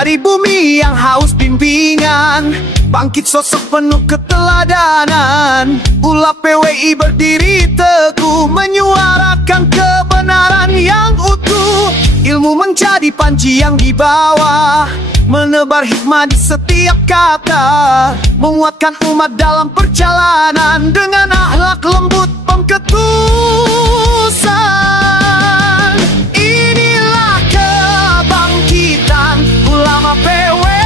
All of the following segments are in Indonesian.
Dari bumi yang haus bimbingan, bangkit sosok penuh keteladanan. Ulah PWI berdiri teguh, menyuarakan kebenaran yang utuh. Ilmu menjadi panji yang dibawa, menebar hikmah di setiap kata, menguatkan umat dalam perjalanan dengan akhlak lembut pengketusan. Inilah kebangkitan ulama PWI,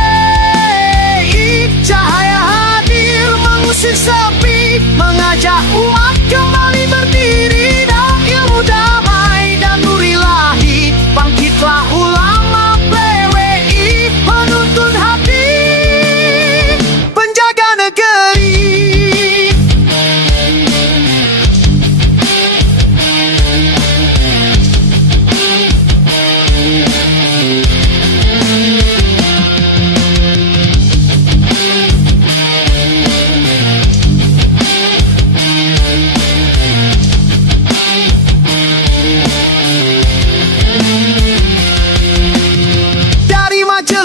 cahaya hadir mengusir sepi, mengajak umat kembali berdiri dalam ilmu damai dan nur ilahi. Bangkitlah ulama PWI, penuntun hati, penjaga negeri.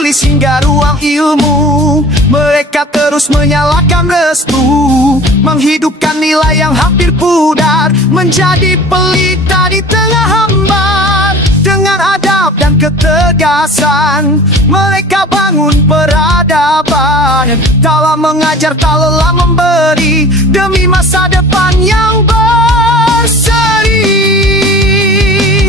Hingga ruang ilmu, mereka terus menyalakan restu, menghidupkan nilai yang hampir pudar, menjadi pelita di tengah hambar. Dengan adab dan ketegasan, mereka bangun peradaban. Dalam mengajar tak lelah memberi, demi masa depan yang berseri.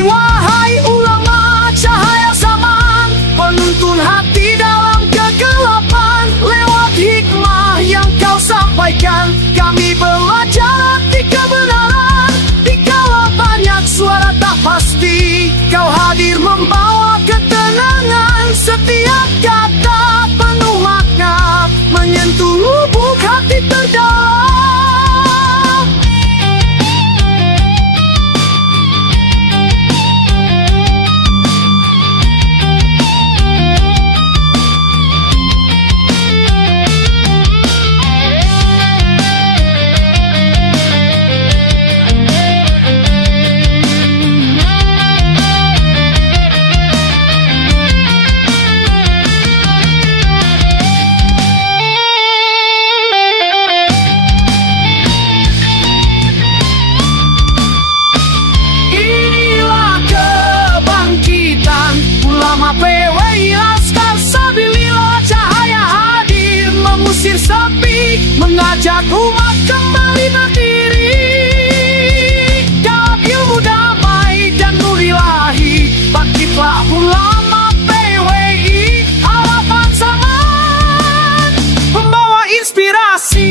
Wahai ulama cahaya zaman, penuntun hati dalam kegelapan. Lewat hikmah yang kau sampaikan, kami belajar arti kebenaran. Dikala banyak suara tak pasti, kau hadir membawa ketenangan. Setiap kata penuh makna, menyentuh lubuk hati terdalam. PWI Laskar Sabilillah, cahaya hadir mengusir sepi, mengajak umat kembali berdiri dalam ilmu damai dan nur ilahi. Bangkitlah ulama PWI, harapan zaman, membawa inspirasi.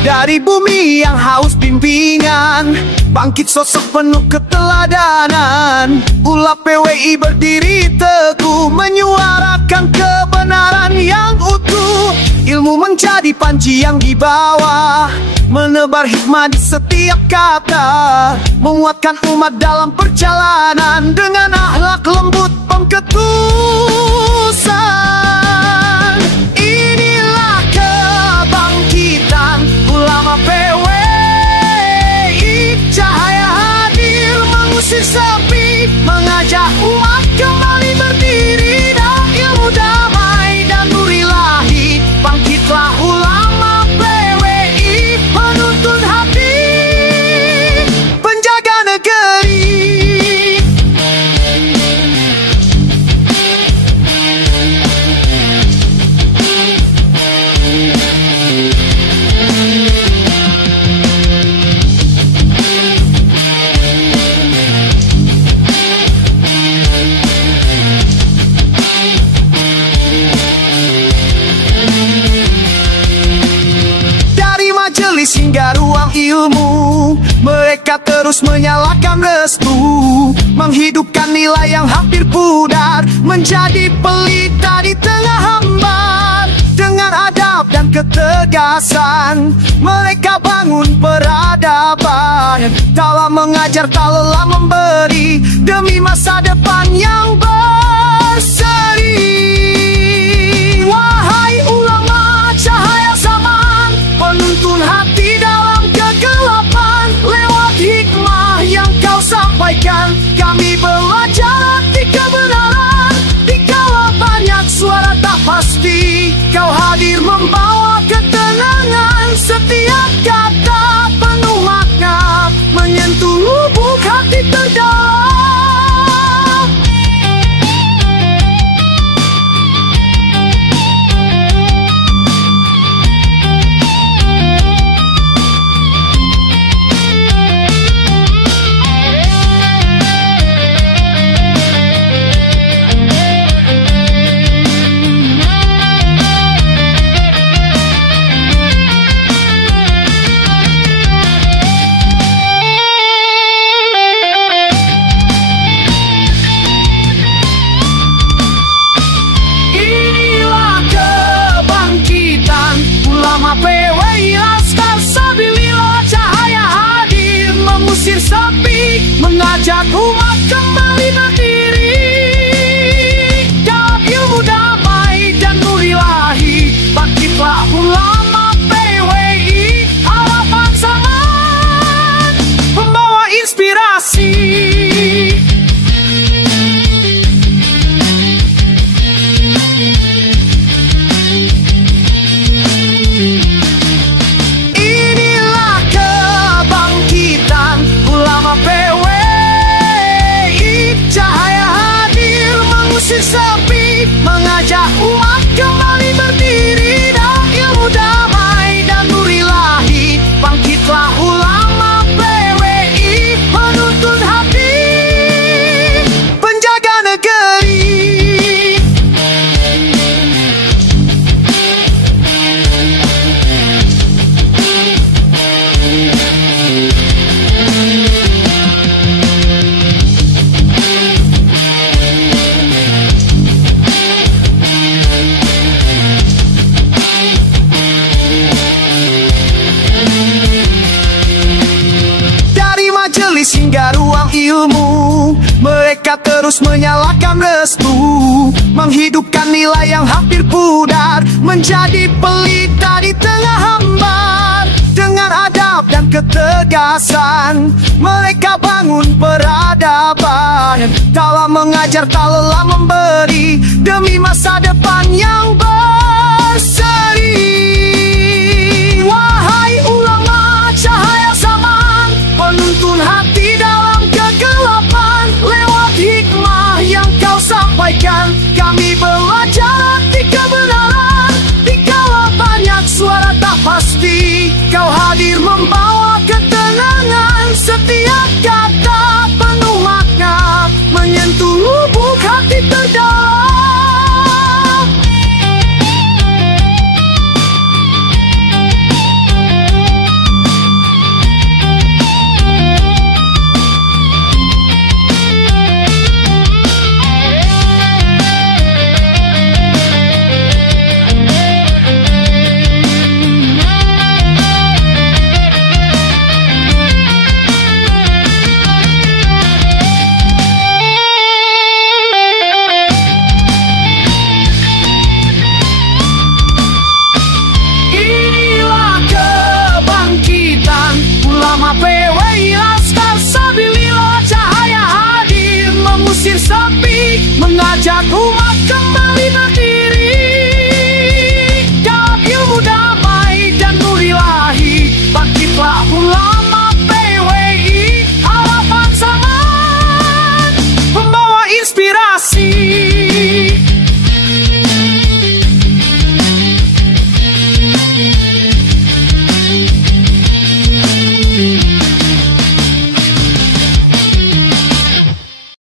Dari bumi yang haus bimbingan, bangkit sosok penuh keteladanan. Ulah PWI berdiri teguh, menyuarakan kebenaran yang utuh. Ilmu menjadi panji yang dibawa, menebar hikmah di setiap kata, menguatkan umat dalam perjalanan dengan akhlak lembut pengketusan. Inilah kebangkitan ulama PWI, cahaya hadir mengusir sepi, mengajak umat kembali berdiri dalam ilmu damai dan nur ilahi. Bangkitlah ulama PWI, penuntun hati, penjaga negeri. Hingga ruang ilmu, mereka terus menyalakan restu, menghidupkan nilai yang hampir pudar, menjadi pelita di tengah hambar. Dengan adab dan dan ketegasan. Mereka bangun peradaban, dalam mengajar tak lelah memberi, demi masa depan yang berseri. Wahai ulama cahaya zaman, penuntun hati dalam kegelapan. Lewat hikmah yang kau sampaikan, kami belajar arti kebenaran. Dikala banyak suara tak pasti, kau hadir membawa ketenangan. Setiap kata penuh makna, menyentuh lubuk hati terdalam. Mengajak umat kembali berdiri dalam ilmu damai dan nur ilahi. Bangkitlah ulama PWI, harapan zaman, pembawa inspirasi. Inilah kebangkitan ulama PWI. Cahaya hadir mengusir sepi, mengajak umat kembali berdiri dalam ilmu damai dan nur ilahi. Bangkitlah ulama PWI, penuntun hati, penjaga negeri. Hingga ruang ilmu, mereka terus menyalakan restu, menghidupkan nilai yang hampir pudar, menjadi pelita di tengah hambar. Dengan adab dan ketegasan, mereka bangun peradaban, dalam mengajar tak lelah memberi, demi masa depan yang berseri. Wahai ulama cahaya zaman, penuntun hati dalam kegelapan. Lewat hikmah yang kau sampaikan, kami belajar arti kebenaran. Dikala banyak suara tak pasti, kau hadir membawa ketenangan. Setiap kata penuh makna, menyentuh lubuk hati terdalam. Mengajak umat